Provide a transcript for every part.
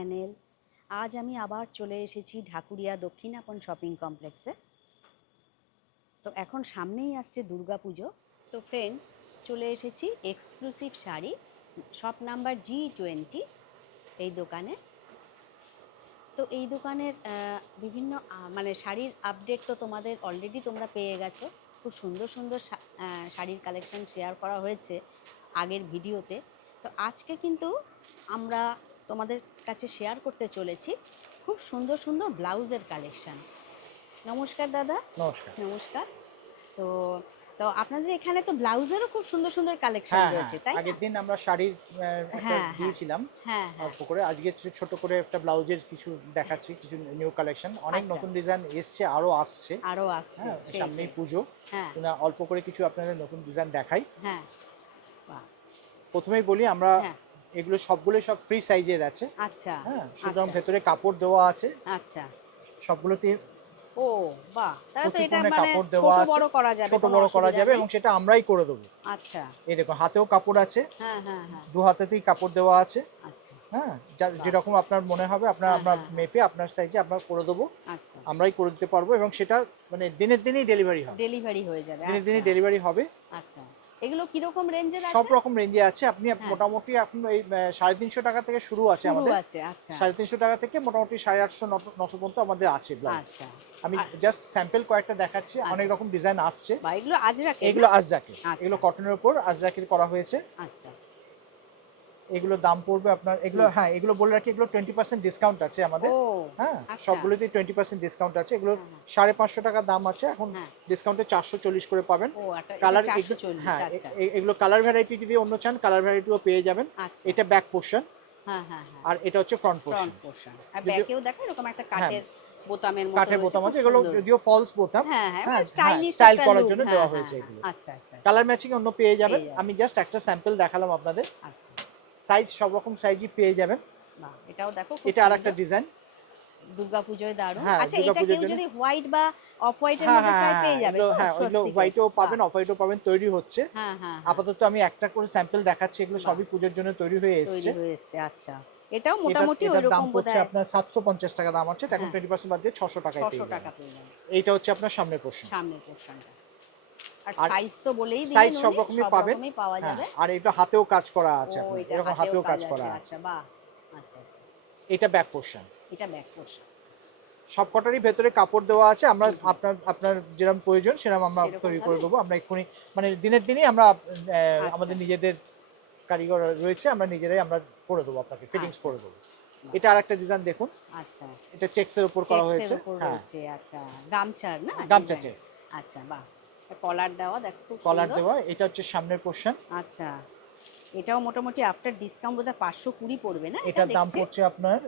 Channel. আজ আমি আবার চলে এসেছি ঢাকুরিয়া দক্ষিণাপন শপিং কমপ্লেক্সে। তো এখন সামনেই আসছে দুর্গাপুজো। তো ফ্রেন্ডস, চলে এসেছি exclusive sari shop number G20 এই দোকানে। তো এই দোকানের বিভিন্ন মানে শাড়ির আপডেট তো তোমাদের অলরেডি তোমরা পেয়ে গেছো। খুব সুন্দর সুন্দর শাড়ির কালেকশন শেয়ার করা হয়েছে আগের ভিডিওতে। তো আজকে কিন্তু আমরা তোমাদের কাছে শেয়ার করতে চলেছি খুব সুন্দর সুন্দর ব্লাউজের কালেকশন। নমস্কার দাদা। নমস্কার। নমস্কার। তো তো আপনাদের এখানে তো ব্লাউজেরও খুব সুন্দর সুন্দর কালেকশন হ্যাঁ, হ্যাঁ। রয়েছে, তাই না? আগের দিন আমরা শাড়ির একটা হ্যাঁ হ্যাঁ দিয়েছিলাম হ্যাঁ হ্যাঁ। অল্প করে। আজকে ছোট করে একটা ব্লাউজের কিছু দেখাচ্ছি, কিছু নিউ কালেকশন। অনেক আচ্ছা, নতুন ডিজাইন এসছে, আরও আসছে। আরও আসছে। হ্যাঁ, সেই সামনেই সেই। পুজো। হ্যাঁ অল্প করে কিছু আপনাদের নতুন ডিজাইন দেখাই। হ্যাঁ। বাহ। প্রথমেই বলি আমরা হ্যাঁ। এগুলো সবগুলোই সব ফ্রি সাইজের আছে। আচ্ছা হ্যাঁ, সুতরাং আচ্ছা ভেতরে কাপড় দেওয়া আছে। আচ্ছা। সবগুলোতে ও বাহ, তাহলে তো প্রচুর এটা পরিমাণে মানে কাপড় ছোট দেওয়া আছে। বড় করা যাবে, ছোট কোনো বড় করা অসুবিধা যাবে নেই। এবং সেটা আমরাই করে দেবো। আচ্ছা। এই দেখুন, হাতেও কাপড় আছে, হ্যাঁ হ্যাঁ হ্যাঁ। দু হাতেতেই কাপড় দেওয়া আছে। আচ্ছা। হ্যাঁ, বাহ। যেরকম আপনার মনে হবে হ্যাঁ আমরা হ্যাঁ হ্যাঁ। মেপে আপনার সাইজে আমরা করে দেবো। আচ্ছা। আমরাই করে দিতে পারবো এবং সেটা মানে দিনের দিনই ডেলিভারি হবে। ডেলিভারি হয়ে যাবে। দিনের আচ্ছা দিনই ডেলিভারি হবে। আচ্ছা। এগুলো কিরকম রেঞ্জের সব আছে? রকম রেঞ্জে আছে। আপনি হ্যাঁ। মোটামুটি আপনি এই 350 টাকা থেকে শুরু আছে শুরু আমাদের। আছে। আচ্ছা 350 টাকা থেকে মোটামুটি 850 900 পর্যন্ত আমাদের আছে ব্লাউজ। আচ্ছা। আমি আর জাস্ট স্যাম্পল কয়েকটা দেখাচ্ছি। অনেক আচ্ছা। রকম ডিজাইন আসছে। বা এগুলো আজরাকের না? এগুলো আজরাকের। আচ্ছা এগুলো কটনের উপর আজরাকের করা হয়েছে। আচ্ছা। এগুলোর দাম পড়বে আপনার, এগুলো হুম। হ্যাঁ, এগুলো বলে রাখি, এগুলো 20% ডিসকাউন্ট আছে আমাদের। ও হ্যাঁ, আচ্ছা। সবগুলোতেই 20% ডিসকাউন্ট আছে। এগুলোর হ্যাঁ হ্যাঁ 550 টাকা দাম আছে। এখন হ্যাঁ। ডিসকাউন্টে 440 করে পাবেন। ও এটা কালার 440। হ্যাঁ, আচ্ছা এগুলো কালার ভ্যারাইটি যদি অন্য চান, কালার ভ্যারাইটিও পেয়ে যাবেন। আচ্ছা। এটা ব্যাক পোর্শন হ্যাঁ হ্যাঁ হ্যাঁ। আর এটা হচ্ছে ফ্রন্ট ফ্রন্ট পোর্শন। পোর্শন। আর যদিও ব্যাকেও দেখো এরকম একটা হ্যাঁ, কাঠের বোতামের মতো কাঠের রয়েছে, বোতাম খুব আছে। এগুলো সুন্দর। যদিও ফলস বোতাম। হ্যাঁ হ্যাঁ, হ্যাঁ মানে হ্যাঁ, স্টাইলিশ স্টাইল একটা করার লুক। জন্য হ্যাঁ দেওয়া হ্যাঁ হয়েছে হ্যাঁ। এগুলো। আচ্ছা আচ্ছা আচ্ছা। কালার ম্যাচিং অন্য পেয়ে যাবেন। পেয়ে যাবে। আমি জাস্ট একটা স্যাম্পল দেখালাম আপনাদের। আচ্ছা। সাইজ সব রকম সাইজই পেয়ে যাবেন। বাহ, এটাও দেখো খুব এটা আরেকটা সুন্দর। ডিজাইন। দুর্গাপুজোয় দারুণ। হ্যাঁ, আচ্ছা, এটা দুর্গাপুজোর কেউ জন্য। যদি হোয়াইট বা অফ হোয়াইটের হ্যাঁ, মধ্যে হ্যাঁ, চাই হ্যাঁ, পেয়ে যাবে এগুলো তো হ্যাঁ, ওইগুলো স্বস্তিকের? হোয়াইটেও বাহ। পাবেন, অফ হোয়াইটও পাবেন, তৈরি হচ্ছে। হ্যাঁ হ্যাঁ হ্যাঁ। আপাতত আমি একটা করে স্যাম্পল দেখাচ্ছি। এগুলো বাহ, সবই পুজোর জন্য তৈরি হয়ে এসছে। তৈরি হয়ে এসছে। আচ্ছা, এটাও এটার মোটামুটি ওই এটার দাম রকম পড়ছে বোধহয়। আপনার 750 টাকা দাম আছে। এখন হ্যাঁ, 20% বাদ দিয়ে 600 টাকায় 600 পেয়ে টাকা যাবেন। পেয়ে যাবে এইটা হচ্ছে আপনার সামনের পোর্শন। সামনের পোর্শনটা। আর আর সাইজ তো বলেই সাইজ দিলেন সব উনি, রকমই সব পাবেন। রকমই পাওয়া হ্যাঁ, যাবে। আর এটা হাতেও কাজ করা ও আছে আপনার। এটা এরকম হাতেও হাতেও কাজ কাজ আছে। করা আছে। আচ্ছা বাহ। আচ্ছা আচ্ছা। এটা ব্যাক পোর্শন। এটা ব্যাক পোর্শন। সবকটারই ভেতরে কাপড় দেওয়া আছে। আমরা হুম হুম। আপনার আপনার যেরকম প্রয়োজন সেরকম আমরা সেরকম তৈরি করে ভাবে। দেবো। আমরা এক্ষুনি মানে দিনের দিনই আমরা আচ্ছা আমাদের নিজেদের কারিগর রয়েছে। আমরা নিজেরাই আমরা করে দেবো, আপনাকে ফিটিংস আচ্ছা করে আচ্ছা দেবো। আচ্ছা। বাহ। এটা আরেকটা ডিজাইন দেখুন। আচ্ছা। এটা চেকসের উপর করা চেকসের হয়েছে। উপর হ্যাঁ, রয়েছে। আচ্ছা, গামছার না গামছা ডিজাইন? চেকস। আচ্ছা বাহ। কলার দেওয়া দেখো খুব কলার সুন্দর। দেওয়া। এটা হচ্ছে সামনের পোর্শন। আচ্ছা, এটাও মোটামুটি আফটার ডিসকাউন্ট বোধহয় 520 পড়বে না এটা এটার দাম দেখছি? পড়ছে আপনার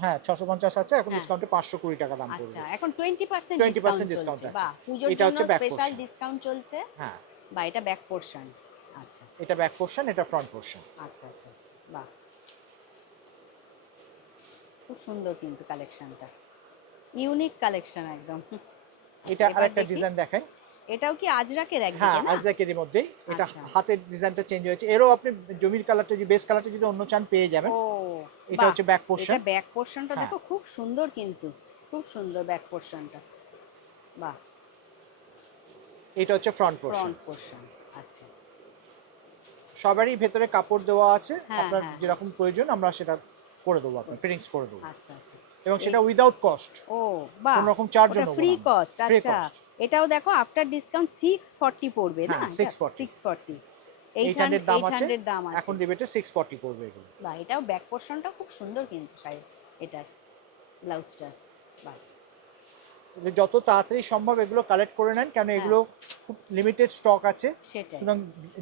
হ্যাঁ, 650 আছে। এখন হ্যাঁ। ডিসকাউন্টে 520 টাকা দাম আচ্ছা, পড়বে। এখন 20% ডিসকাউন্ট 20% ডিসকাউন্ট চলছে। আছে। বাহ, পুজোর এটা জন্য হচ্ছে ব্যাক স্পেশাল পোর্শন। ডিসকাউন্ট চলছে। হ্যাঁ, বা এটা ব্যাক পোর্শন। আচ্ছা এটা ব্যাক পোর্শন, এটা ফ্রন্ট পোর্শন। আচ্ছা আচ্ছা আচ্ছা। বাহ, খুব সুন্দর কিন্তু কালেকশনটা, ইউনিক কালেকশন একদম। আচ্ছা, এটা এবার আরেকটা দেখি। ডিজাইন দেখাই। এটাও কি আজরাকের হ্যাঁ, একদিকে না? আজরাকেরই মধ্যেই। এটা আচ্ছা। হাতের ডিজাইনটা চেঞ্জ হয়েছে। এরও আপনি জমির কালারটা, যে বেস কালারটা যদি অন্য চান পেয়ে যাবেন। ও এটা বাহ, হচ্ছে ব্যাক এটা পোর্শন। ব্যাক পোর্শনটা হ্যাঁ, দেখো খুব সুন্দর কিন্তু, খুব সুন্দর ব্যাক পোর্শনটা। বাহ। এটা হচ্ছে ফ্রন্ট পোর্শন। Front portion. আচ্ছা। সবারই ভেতরে কাপড় দেওয়া আছে। হ্যাঁ আপনার হ্যাঁ হ্যাঁ। যেরকম প্রয়োজন আমরা সেটা করে দেবো, আপনার করে দেবে। ফিটিংস করে দেবো। আচ্ছা আচ্ছা। এবং এই সেটা উইদাউট কস্ট। ও বাহ, কোনো রকম চার্জও ওটা নেবো ফ্রি না আমরা। কস্ট। ফ্রি আচ্ছা, কস্ট। এটাও দেখো আফটার ডিসকাউন্ট 640 পড়বে না হ্যাঁ, এটা? 640। 640। 800 দাম আছে। 800 দাম আছে। এখন রিবেটে 640 পড়বে এগুলো। বাহ, এটাও ব্যাক পোর্শনটা খুব সুন্দর কিন্তু শাড়ি, এটার ব্লাউজটা। বাহ। এগুলো যত তাড়াতাড়ি সম্ভব এগুলো কালেক্ট করে নেন, কারণ হ্যাঁ, এগুলো খুব লিমিটেড স্টক আছে। সেটাই সুতরাং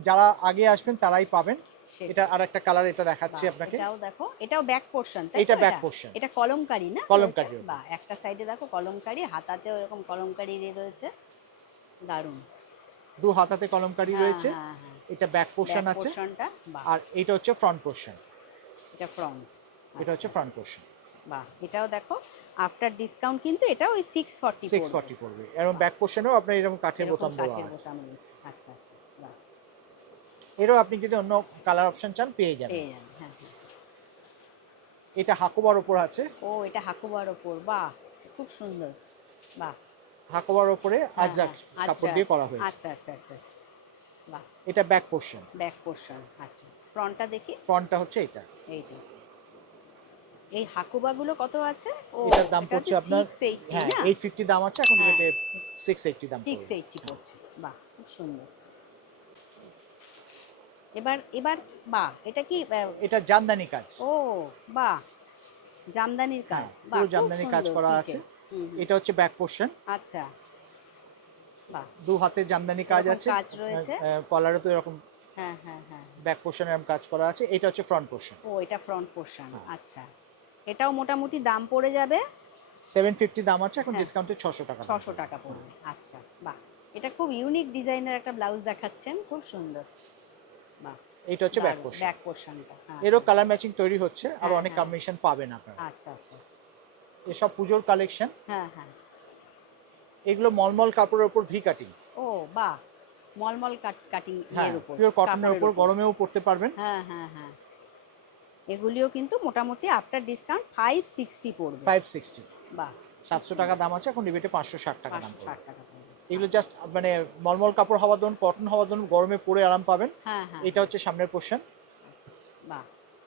যারা আগে আসবেন তারাই পাবেন। এটা সেটাই। আরেকটা কালার, এটা দেখাচ্ছি বাহ, আপনাকে। এটাও দেখো, এটাও ব্যাক পোর্শন তাই তো? এটা ব্যাক এটা পোর্শন, এটা কলমকারি না রয়েছে? কলমকারী ওটা। বাহ, একটা সাইডে দেখো কলমকারি, হাতাতেও এরকম কলমকারি দিয়ে রয়েছে। দারুণ। দু হাতাতে কলমকারী হ্যাঁ রয়েছে। হ্যাঁ হ্যাঁ। এটা ব্যাক পোর্শন ব্যাক আছে। পোর্শনটা। বাহ। আর এটা হচ্ছে ফ্রন্ট পোর্শন। এটা ফ্রন্ট। এটা হচ্ছে আচ্ছা। Front portion. বাহ, এটাও দেখো আফটার ডিসকাউন্ট কিন্তু এটাও ওই 640 পড়বে। 640 পড়বে। এবং বাহ, ব্যাক পোর্শনেও আপনার এরকম কাঠের এরকম বোতাম দেওয়া কাঠের আছে। বোতাম রয়েছে। আচ্ছা আচ্ছা। বাহ, এরও আপনি যদি অন্য কালার অপশন চান পেয়ে যাবেন। পেয়ে যাবেন। হ্যাঁ হ্যাঁ। এটা হাকোবার উপর আছে, ও এটা হাকুবার ওপর, বাহ খুব সুন্দর, বাহ। হাকোবার উপরে হ্যাঁ, আজরাক হ্যাঁ, কাপড় আচ্ছা দিয়ে করা হয়েছে। আচ্ছা আচ্ছা আচ্ছা আচ্ছা, বাহ। এটা ব্যাক পোর্শন, ব্যাক পোর্শন, আচ্ছা। ফ্রন্টটা দেখি, ফ্রন্টটা হচ্ছে এটা। এইটা। এই হাকুবাগুলো কত আছে? ও এটার দাম এটা পড়ছে হচ্ছে আপনার 680 হ্যাঁ না? 850 দাম আছে, এখন হ্যাঁ, রেটে 680 দাম পড়বে। 680 পড়ছে, বাহ খুব সুন্দর। এবার এবার বাহ, এটা কি এটা জামদানি কাজ। ও বাহ, জামদানির হ্যাঁ, কাজ, বাহ পুরো খুব জামদানি কাজ সুন্দর করা পিঠে। আছে। হুম, হুম, এটা হচ্ছে ব্যাক পোর্শন, আচ্ছা, বাহ। দু হাতে জামদানি কাজ এরকম আছে, কাজ রয়েছে। কলারে তো এরকম হ্যাঁ হ্যাঁ হ্যাঁ। ব্যাক পোর্শনে এরকম কাজ করা আছে। এটা হচ্ছে ফ্রন্ট পোর্শন। ও এটা ফ্রন্ট পোর্শন, হ্যাঁ। আচ্ছা। এটাও মোটামুটি দাম পড়ে যাবে 750 দাম আছে, এখন হ্যাঁ, ডিসকাউন্টে 600 টাকা দাম 600 পড়বে। টাকা পড়বে, আচ্ছা, বাহ। এটা খুব ইউনিক ডিজাইনের একটা ব্লাউজ দেখাচ্ছেন, খুব সুন্দর, বাহ। এটা হচ্ছে ব্যাক পোর্শন। ব্যাক পোর্শনটা, হ্যাঁ এরও কালার ম্যাচিং তৈরি হচ্ছে, আর হ্যাঁ অনেক হ্যাঁ। কম্বিনেশন পাবেন আপনারা। আচ্ছা আচ্ছা আচ্ছা, এসব পুজোর কালেকশন। হ্যাঁ হ্যাঁ। এগুলো মলমল কাপড়ের উপর ভি কাটিং। ও বাহ, মলমল কাটিং হ্যাঁ, এর উপর, পিওর কটনের কাপড়ের উপর, গরমেও পরতে পারবেন। হ্যাঁ হ্যাঁ হ্যাঁ। এগুলিও কিন্তু মোটামুটি আফটার ডিসকাউন্ট 560 পড়বে, 560, বাহ। 700 টাকা দাম আছে, এখন রিবেটে 560 টাকা দাম পড়বে। 560 টাকা পড়বে, এগুলো জাস্ট মানে মলমল কাপড় হওয়ার দরুন, কটন হওয়ার দরুন গরমে পরে আরাম পাবেন। হ্যাঁ হ্যাঁ। এটা হচ্ছে সামনের পোর্শন, আচ্ছা, বাহ,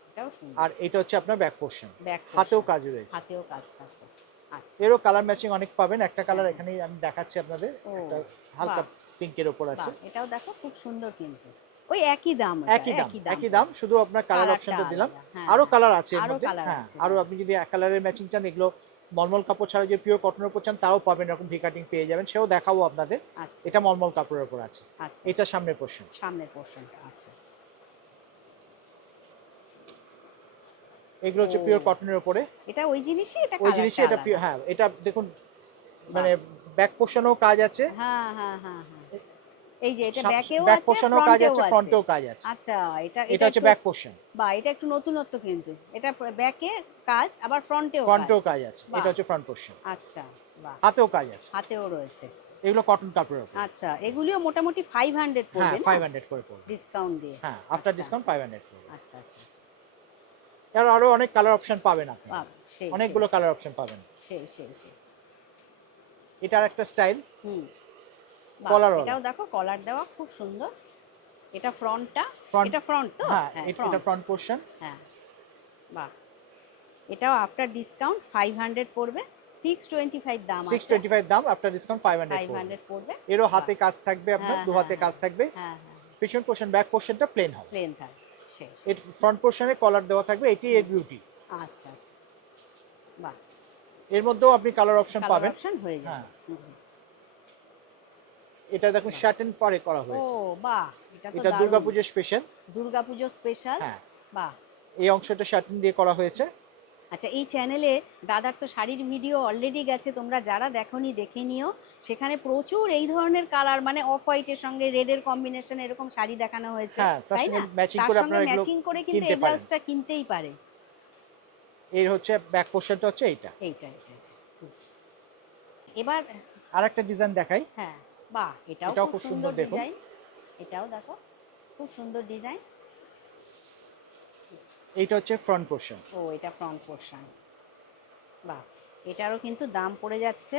এটাও সুন্দর। আর এটা হচ্ছে আপনার ব্যাক পোর্শন। ব্যাক হাতেও কাজ রয়েছে। হাতেও কাজ থাকবে, আচ্ছা। এরও কালার ম্যাচিং অনেক পাবেন। একটা কালার হ্যাঁ। এখানেই আমি দেখাচ্ছি আপনাদের, ও, একটা হালকা বাহ। পিঙ্কের উপর আছে। বাহ, এটাও দেখো খুব সুন্দর, কিন্তু ওই একই দাম, একই দাম, শুধু আপনার কালার কালারটা অপশনটা দিলাম। আলাদা, হ্যাঁ, আরো হ্যাঁ। কালার আছে এর আরো মধ্যে, কালার হ্যাঁ, আছে, আরো হ্যাঁ। আপনি যদি এক কালারের ম্যাচিং চান, এগুলো মলমল কাপড় ছাড়া যে পিওর কটনের উপর চান তাও পাবেন, এরকম ভি কাটিং পেয়ে যাবেন, সেও দেখাবো আপনাদের। আচ্ছা, এটা মলমল কাপড়ের উপর আছে। আচ্ছা, এটা সামনের পোর্শন। সামনের পোর্শনটা, আচ্ছা আচ্ছা। এগুলো হচ্ছে ও, পিওর কটনের উপরে। এটা ওই জিনিসই, এটা ওই কালারটা জিনিসই এটা আলাদা। হ্যাঁ, এটা দেখুন বাহ। মানে ব্যাক পোর্শনেও কাজ আছে, হ্যাঁ হ্যাঁ হ্যাঁ হ্যাঁ। এই যে এটা ব্যাকেও ব্যাক আছে, পোর্শনেও কাজ ফ্রন্টেও আছে, আছে। ফ্রন্টেও কাজ আছে। আচ্ছা, এটা এটা এটা হচ্ছে একটু, ব্যাক পোর্শন। বা এটা একটু নতুনত্ব, কিন্তু এটা ব্যাকে কাজ, আবার ফ্রন্টেও কাজ। ফ্রন্টেও কাজ আছে, বাহ। এটা হচ্ছে ফ্রন্ট পোর্শন। আচ্ছা, বাহ। হাতেও কাজ আছে, হাতেও রয়েছে। এগুলো কটন কাপড়ের উপর। আচ্ছা, এগুলিও মোটামুটি 500 হ্যাঁ, পড়বে না, 500 করে পড়বে। ডিসকাউন্ট দিয়ে? হ্যাঁ, আফটার আচ্ছা, ডিসকাউন্ট 500 পড়বে। আচ্ছা আচ্ছা আচ্ছা আচ্ছা। আর আরো অনেক কালার অপশন পাবেন আপনি, বাহ, সেই অনেকগুলো সেই কালার অপশন পাবেন। সেই সেই সেই। এটার একটা স্টাইল, হুম, বাহ, কলার এটাও দেখো কলার দেওয়া, খুব সুন্দর। এটা ফ্রন্টটা, ফ্রন্ট, এটা ফ্রন্ট তো? হ্যাঁ, হ্যাঁ, এটা ফ্রন্ট পোর্শন। হ্যাঁ, বাহ। এটাও আফটার ডিসকাউন্ট 500 পড়বে, 625 দাম আছে। 625 দাম, আফটার ডিসকাউন্ট 500 পড়বে। 500 পড়বে। এরও বাহ। হাতে কাজ থাকবে, আপনার হ্যাঁ দু হ্যাঁ হাতে হ্যাঁ কাজ থাকবে। হ্যাঁ হ্যাঁ, পিছন পোর্শন, ব্যাক পোর্শনটা প্লেন হবে। প্লেন থাকবে, শেষ। এর ফ্রন্ট পোর্শনে কলার দেওয়া থাকবে, এটি এর বিউটি। আচ্ছা আচ্ছা, বাহ। এর মধ্যেও আপনি কালার অপশন কালার পাবেন। অপশন হয়ে হ্যাঁ, যাবে। হুম, হুম। এটা দেখুন বাহ। শার্টেন পরে করা ও হয়েছে। বাহ, এটা তো এটা দারুণ। দুর্গাপূজার স্পেশাল। দুর্গাপুজো স্পেশাল, হ্যাঁ, বাহ। এই অংশটা শার্টেন দিয়ে করা হয়েছে। আচ্ছা, এই চ্যানেলে দাদার তো শাড়ির ভিডিও অলরেডি গেছে, তোমরা যারা দেখোনি দেখে নিও। সেখানে প্রচুর এই ধরনের কালার, মানে অফ হোয়াইটের সঙ্গে রেডের কম্বিনেশন, এরকম শাড়ি দেখানো হয়েছে, হ্যাঁ, তার তাই সঙ্গে না? ম্যাচিং তার করে সঙ্গে আপনারা এগুলো ম্যাচিং করে কিন্তু কিনতে এই পারেন। ব্লাউজটা কিনতেই পারে। এর হচ্ছে ব্যাক পোর্শনটা হচ্ছে এইটা। এইটা এইটা এইটা। হুম। এবার, আরেকটা ডিজাইন দেখাই। হ্যাঁ, বাহ, এটাও এটাও খুব খুব সুন্দর সুন্দর, দেখুন। ডিজাইন। এটাও দেখো, খুব সুন্দর ডিজাইন। এইটা হচ্ছে ফ্রন্ট পোর্শন। ও এটা ফ্রন্ট পোর্শন, বাহ। এটারও কিন্তু দাম পড়ে যাচ্ছে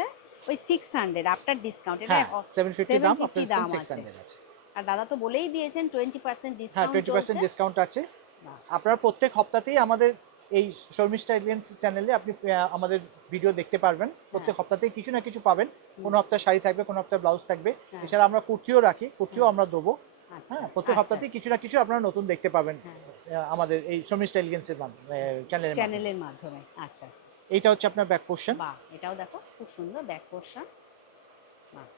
ওই 600 আফটার ডিসকাউন্ট। এটা হ্যাঁ, 750 দাম, 750 আপনার দাম আছে। 600 আছে। আর দাদা তো বলেই দিয়েছেন 20% হ্যাঁ, ডিসকাউন্ট 20% চলছে। ডিসকাউন্ট আছে। বাহ। আপনারা প্রত্যেক হপ্তাতেই আমাদের এই শর্মিষ্ঠা এলিগেন্স চ্যানেলে আপনি আমাদের ভিডিও দেখতে পারবেন। প্রত্যেক সপ্তাহতেই কিছু না কিছু পাবেন। কোনো সপ্তাহে শাড়ি থাকবে, কোনো সপ্তাহে ব্লাউজ থাকবে। হ্যাঁ। এছাড়া আমরা কুর্তিও রাখি, কুর্তিও আমরা দেবো। আচ্ছা, হ্যাঁ, প্রত্যেক আচ্ছা, সপ্তাহতেই কিছু না কিছু আপনারা নতুন দেখতে পাবেন হ্যাঁ। আমাদের এই শর্মিষ্ঠা এলিগেন্সের চ্যানেলের মাধ্যমে। চ্যানেলের মাধ্যমে, আচ্ছা আচ্ছা। এইটা হচ্ছে আপনার ব্যাক পোর্শন। বাহ, এটাও দেখো খুব সুন্দর ব্যাক পোর্শন, বাহ।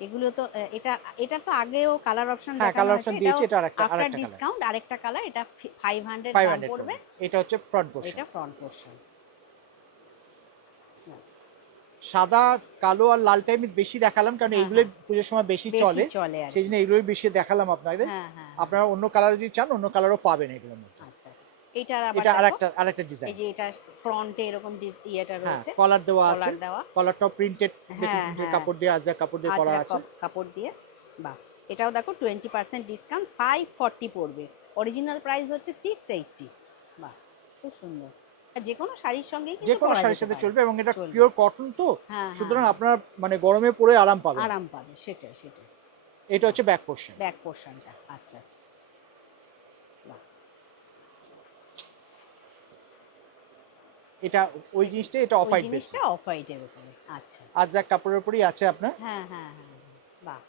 এগুলো তো এটা এটা তো আগেও কালার অপশন হ্যাঁ, দেখানো কালার হয়েছে। অপশন দিয়েছি, এটা আফটার আরেকটা কালার। ডিসকাউন্ট আরেকটা কালার, এটা 500 দাম 500 পড়বে। এটা হচ্ছে ফ্রন্ট পোর্শন। এটা ফ্রন্ট পোর্শন। সাদা, কালো আর লালটা আমি বেশি দেখালাম, কারণ হ্যাঁ, এইগুলো হ্যাঁ। পুজোর সময় বেশি বেশি চলে। চলে আর সেই কি। জন্য এগুলোই বেশি দেখালাম আপনাদের। হ্যাঁ হ্যাঁ, আপনারা অন্য কালার যদি চান, অন্য কালারও পাবেন এগুলোর মধ্যে। আচ্ছা আচ্ছা। এইটার আবার এটা দেখো, আরেকটা এই ডিজাইন। যে এটা ফ্রন্টে এরকম ইয়েটা হ্যাঁ, রয়েছে, কলার দেওয়া আছে। কলার দেওয়া। কলারটাও প্রিন্টেড, দেখুন হ্যাঁ প্রিন্টেড হ্যাঁ, কাপড় দিয়ে, আজরা কাপড় দিয়ে করা আছে। কাপড় দিয়ে, বাহ। এটাও দেখো 20% ডিসকাউন্ট 540 পড়বে। অরিজিনাল প্রাইস হচ্ছে 680। খুব সুন্দর। আর যে কোনো শাড়ির সঙ্গেই যে কিন্তু কোনো পরা শাড়ির যেতে সাথে পারে। চলবে এবং এটা চলবে। পিওর কটন তো, হ্যাঁ, সুতরাং হ্যাঁ, আপনারা মানে গরমে পরে আরাম পাবেন। আরাম পাবে, সেটাই, সেটাই। এটা হচ্ছে ব্যাক পোর্শন। ব্যাক পোর্শনটা। আচ্ছা, আচ্ছা। বাহ! এটা ওই জিনিসটা, এটা অফ ওই হোয়াইট বেস। জিনিসটা অফ হোয়াইটের উপরে। আচ্ছা। আজরাক কাপড়ের উপরই আছে আপনার। হ্যাঁ, হ্যাঁ, হ্যাঁ, হ্যাঁ। বাহ!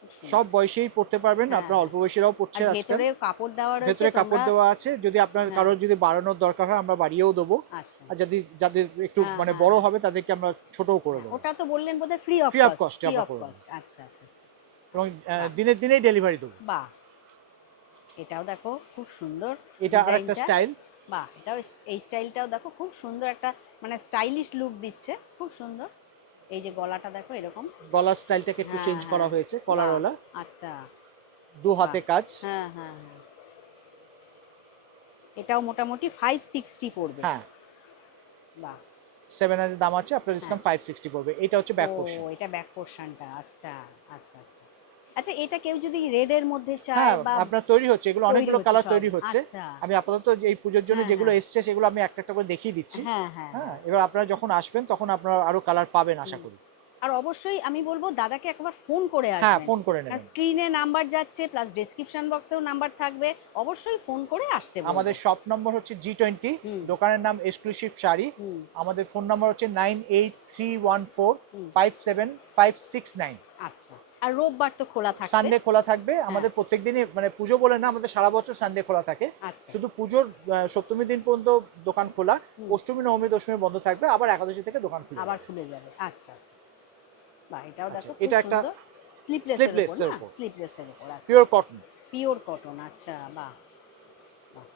খুব সব সুন্দর। বয়সেই পড়তে পারবেন, হ্যাঁ, আপনার অল্প বয়সীরাও আর পড়ছে আজকাল। ভেতরে কাপড় দেওয়া রয়েছে ভেতরে কাপড় তোমরা। দেওয়া আছে, যদি আপনার হ্যাঁ। কারোর যদি বাড়ানোর দরকার হয় আমরা বাড়িয়েও দেবো। আচ্ছা। আর যদি যাদের একটু হ্যাঁ, মানে হ্যাঁ, বড় হ্যাঁ। হবে তাদেরকে আমরা ছোটও করে হ্যাঁ, দেবো। ওটা তো বললেন বোধহয় free of free of cost. কস্টে ফ্রি আমরা অফ করে দেবো কস্ট। আচ্ছা, আচ্ছা, আচ্ছা। এবং বাহ! দিনের দিনেই ডেলিভারি দেবো। বাহ! এটাও দেখো খুব সুন্দর এটা আরেকটা ডিজাইনটা। স্টাইল। বাহ! এটাও এই স্টাইলটাও দেখো খুব সুন্দর একটা মানে স্টাইলিশ লুক দিচ্ছে। খুব সুন্দর। এই যে গলাটা দেখো এরকম। গলার স্টাইলটাকে একটু হ্যাঁ, চেঞ্জ করা হ্যাঁ। হয়েছে, বাহ! কলারওয়ালা, আচ্ছা। দু বাহ! হাতে কাজ। হ্যাঁ, হ্যাঁ, হ্যাঁ। এটাও মোটামুটি 560 পড়বে। হ্যাঁ, বাহ! 700 দাম আছে, আপনার হ্যাঁ। ডিসকাউন্ট 560 পড়বে। এটা হচ্ছে ব্যাক ও পোর্শন। এটা ব্যাক পোরশনটা। আচ্ছা, আচ্ছা, আচ্ছা। আচ্ছা এটা কেউ যদি রেড এর মধ্যে চায় হ্যাঁ, বা আপনার তৈরি হচ্ছে, এগুলো তৈরি অনেকগুলো হচ্ছে কালার সব। তৈরি হচ্ছে। আচ্ছা। আমি আপাতত এই পুজোর জন্য হ্যাঁ, যেগুলো হ্যাঁ। এসছে সেগুলো আমি একটা একটা করে দেখিয়ে দিচ্ছি। হ্যাঁ, হ্যাঁ, হ্যাঁ, হ্যাঁ। এবার আপনারা যখন আসবেন তখন আপনারা আরো কালার পাবেন আশা হুম। করি। আর অবশ্যই আমি বলবো দাদাকে একবার ফোন করে হ্যাঁ, আসবেন। ফোন করে আর নেবেন। স্ক্রিনে নাম্বার যাচ্ছে প্লাস ডেসক্রিপশন বক্সেও নাম্বার থাকবে। অবশ্যই ফোন করে আসতে বলবো। আমাদের শপ নম্বর হচ্ছে G20, হুম। দোকানের নাম এক্সক্লুসিভ শাড়ি। হুম, আমাদের ফোন নাম্বার হচ্ছে 98314 হুম। 57569। আচ্ছা। আর রোববার তো খোলা থাকবে। সানডে খোলা থাকবে হ্যাঁ। আমাদের, প্রত্যেক দিনই মানে পুজো বলে না, আমাদের সারা বছর সানডে খোলা থাকে। আচ্ছা। শুধু পুজোর সপ্তমী দিন পর্যন্ত দোকান খোলা, হুম। অষ্টমী নবমী দশমী বন্ধ থাকবে, আবার একাদশী থেকে দোকান খুলে আবার যাবে। খুলে যাবে। আচ্ছা, আচ্ছা, আচ্ছা। বাহ! এটাও আচ্ছা, দেখো খুব এটা একটা সুন্দর। স্লিপলেস এর উপর স্লিপলেসের না? উপর, স্লিপলেস এর উপর। আচ্ছা। Pure cotton. Pure cotton. আচ্ছা, বাহ! বাহ!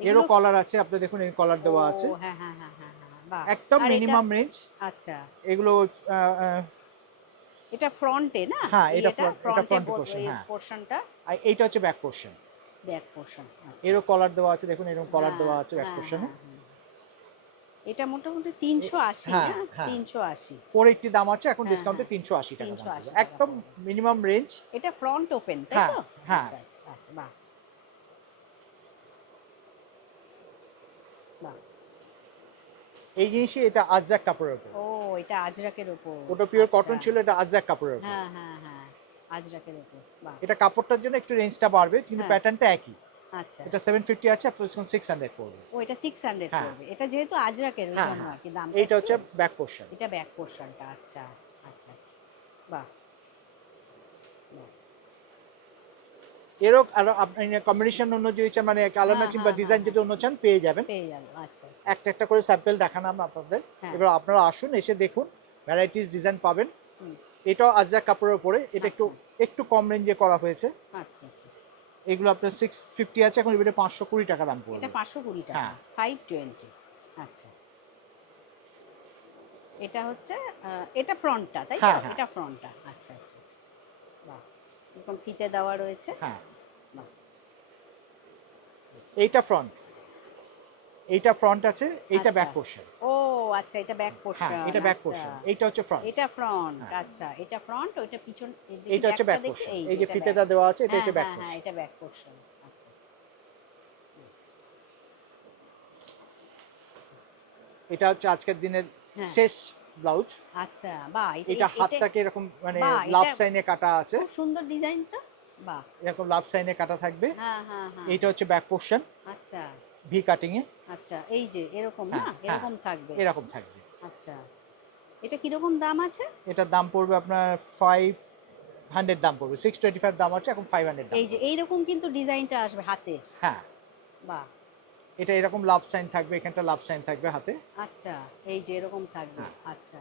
এরও এগুলো কলার আছে, আপনি দেখুন এই কলার ও দেওয়া আছে। হ্যাঁ, হ্যাঁ, হ্যাঁ, হ্যাঁ, হ্যাঁ। বাহ! একদম আর এটা মিনিমাম রেঞ্জ আচ্ছা। এগুলো। আহ, আহ, এটা ফ্রন্টে না? হ্যাঁ, এই এটা এটা এটা ফ্রন্টে ফ্রন্ট পোর্শন। এই হ্যাঁ, পোরশনটা আর এইটা হচ্ছে ব্যাক পোর্শন। Back portion. আচ্ছা, এরও আচ্ছা। কলার দেওয়া আছে, দেখুন এরকম কলার হ্যাঁ, দেওয়া আছে ব্যাক হ্যাঁ, পোর্শনে। হ্যাঁ, হ্যাঁ। এটা মোটামুটি ৩৮০ হ্যাঁ, না? হ্যাঁ, ৩৮০। 480 দাম আছে, এখন হ্যাঁ, ডিসকাউন্টে হ্যাঁ। 380 টাকা দাম ৩৮০ পড়বে, টাকা একদম পড়বে। Minimum range. এটা ফ্রন্ট ওপেন তাই হ্যাঁ, তো? হ্যাঁ, আচ্ছা, আচ্ছা, আচ্ছা। বাহ! বাহ! এই জিনিসই, এটা আজরাক কাপড়ের উপর। ও এটা আজরাকের উপর। ওটা পিওর আচ্ছা। কটন ছিল, এটা আজরাক কাপড়ের উপর। হ্যাঁ, হ্যাঁ, হ্যাঁ। আজরাকের উপর। বাহ! এটা কাপড়টার জন্য একটু রেঞ্জটা বাড়বে, কিন্তু হ্যাঁ। প্যাটার্নটা একই। আচ্ছা। এটা 750 আছে, আপনার ডিসকাউন্ট 600 পড়বে। ও এটা 600 হ্যাঁ, পড়বে। এটা যেহেতু আজরাকের হ্যাঁ, ওইজন্য হ্যাঁ, আরকি দামটা এইটা একটু হচ্ছে ব্যাক পোর্শন। এটা ব্যাক পোরশনটা। আচ্ছা, আচ্ছা, আচ্ছা। বাহ! বাহ! এরও আরো আপনি কম্বিনেশন অন্য যদি চান, মানে কালার হ্যাঁ, ম্যাচিং বা হ্যাঁ, হ্যাঁ, ডিজাইন হ্যাঁ। যদি অন্য চান পেয়ে যাবেন। পেয়ে যাবো। আচ্ছা, আচ্ছা, একটা আচ্ছা। একটা করে স্যাম্পল দেখালাম আপনাদের। হ্যাঁ। এবার আপনারা আসুন, এসে দেখুন, ভ্যারাইটিস ডিজাইন পাবেন। হুম। এটাও আজরাক কাপড়ের উপরে, এটা একটু আচ্ছা। একটু কম রেঞ্জে করা হয়েছে। আচ্ছা, আচ্ছা। এগুলো আপনার 650 আছে, এখন এটা 520 টাকা দাম পড়বে। এটা ৫২০ টাকা। হ্যাঁ। 520 আচ্ছা। এটা হচ্ছে এটা ফ্রন্টটা তাই তো? হ্যাঁ, হ্যাঁ। এটা ফ্রন্টটা। আচ্ছা, আচ্ছা, আচ্ছা। বাহ! এরকম ফিতে দেওয়া রয়েছে। হ্যাঁ, বাহ! এইটা ফ্রন্ট, এইটা ফ্রন্ট আছে, এইটা আচ্ছা। Back portion. ও আচ্ছা এটা ব্যাক হ্যাঁ, পোরশন। এটা ব্যাক আচ্ছা। পোর্শন, এইটা হচ্ছে ফ্রন্ট। এটা ফ্রন্ট। হ্যাঁ, আচ্ছা, এটা ফ্রন্ট ওইটা পিছন দেখি এইটা হচ্ছে ব্যাকটা ব্যাক দেখি পোর্শন, এই এই যে যে এটা ব্যাক। ফিতেটা দেওয়া আছে, এটা হ্যাঁ, হচ্ছে ব্যাক হ্যাঁ, হ্যাঁ পোর্শন। এটা ব্যাক পোরশন। আচ্ছা, আচ্ছা। এটা হচ্ছে আজকের দিনের হ্যাঁ। শেষ ব্লাউজ। আচ্ছা, বাহ! এটা এটা হাতটাকে এরকম মানে বাহ! লাভ এটা সাইনে কাটা আছে, খুব সুন্দর ডিজাইন তো। বাহ! এরকম লাভ সাইনে কাটা থাকবে। হ্যাঁ, হ্যাঁ, হ্যাঁ। এইটা হচ্ছে ব্যাক পোর্শন, আচ্ছা, ভি কাটিং এ। আচ্ছা। এই যে এরকম না? হ্যাঁ, হ্যাঁ, এরকম থাকবে। এরকম থাকবে। আচ্ছা। এটা কিরকম দাম আছে? এটার দাম পড়বে আপনার 500 দাম পড়বে, 625 দাম আছে, এখন 500 দাম এই যে পড়বে। এইরকম কিন্তু ডিজাইনটা আসবে হাতে। হ্যাঁ, বাহ! এটা এরকম লাভ সাইন থাকবে, এখানটা লাভ সাইন থাকবে হাতে। আচ্ছা, এই যে এরকম থাকবে। হ্যাঁ। আচ্ছা,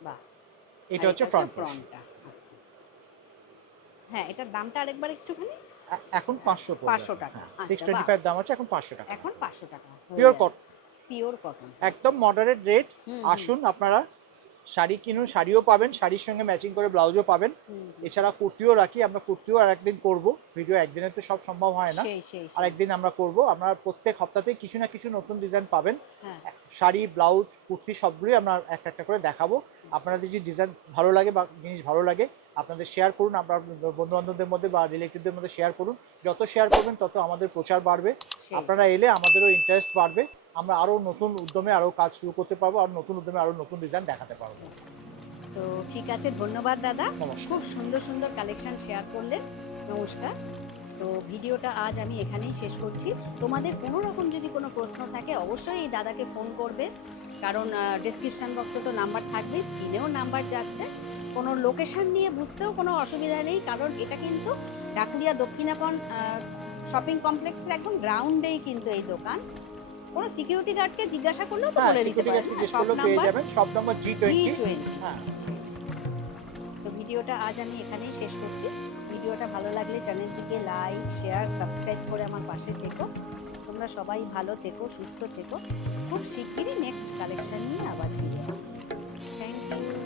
বাহ! আর এটা হচ্ছে ফ্রন্ট পোর্শন। ফ্রন্টটা। আচ্ছা। হ্যাঁ, এটার দামটা আরেকবার একটুখানি? এখন 500 পড়বে ৫০০ আপনার। টাকা। হ্যাঁ, আচ্ছা, বাহ! 625 দাম আছে, এখন 500 টাকা। এখন ৫০০ টাকা হয়ে পিওর যাবে। Cotton, pure cotton. একদম মডারেট রেট। হুম, হুম। আসুন আপনারা, শাড়ি কিনুন, শাড়িও পাবেন, শাড়ির সঙ্গে ম্যাচিং করে ব্লাউজও পাবেন। এছাড়া কুর্তিও রাখি, আমরা কুর্তিও আর একদিন করবো, ভিডিও একদিনে তো সব সম্ভব হয় না, আর একদিন আমরা করব। আমরা প্রত্যেক সপ্তাহতেই কিছু না কিছু নতুন ডিজাইন পাবেন। শাড়ি, ব্লাউজ, কুর্তি সবগুলোই আমরা একটা একটা করে দেখাবো। আপনাদের যদি ডিজাইন ভালো লাগে বা জিনিস ভালো লাগে আপনাদের শেয়ার করুন, আপনার বন্ধু বান্ধবদের মধ্যে বা রিলেটিভদের মধ্যে শেয়ার করুন। যত শেয়ার করবেন তত আমাদের প্রচার বাড়বে, আপনারা এলে আমাদেরও ইন্টারেস্ট বাড়বে, আমরা আরও নতুন উদ্যমে আরও কাজ শুরু করতে পারবো, আর নতুন উদ্যমে আরও নতুন ডিজাইন দেখাতে পারবো। তো ঠিক আছে, ধন্যবাদ দাদা, নমস্কার। খুব সুন্দর সুন্দর কালেকশন শেয়ার করলেন। নমস্কার। তো ভিডিওটা আজ আমি এখানেই শেষ করছি। তোমাদের কোনো রকম যদি কোনো প্রশ্ন থাকে অবশ্যই এই দাদাকে ফোন করবে, কারণ ডেসক্রিপশান বক্সে তো নাম্বার থাকবে, স্ক্রিনেও নাম্বার যাচ্ছে। কোনো লোকেশান নিয়ে বুঝতেও কোনো অসুবিধা নেই, কারণ এটা কিন্তু ঢাকুরিয়া দক্ষিণাপন শপিং কমপ্লেক্সের একদম গ্রাউন্ডেই কিন্তু এই দোকান। কোনো সিকিউরিটি গার্ডকে জিজ্ঞাসা করলেও তো বলে দিতে পারেন, শপ নম্বর G20। হ্যাঁ। তো ভিডিওটা আজ আমি এখানেই শেষ করছি। ভিডিওটা ভালো লাগলে চ্যানেলটিকে লাইক, শেয়ার, সাবস্ক্রাইব করে আমার পাশে থেকো। তোমরা সবাই ভালো থেকো, সুস্থ থেকো। খুব শিগগিরই নেক্সট কালেকশন নিয়ে আবার ফিরে আসছি। Thank you.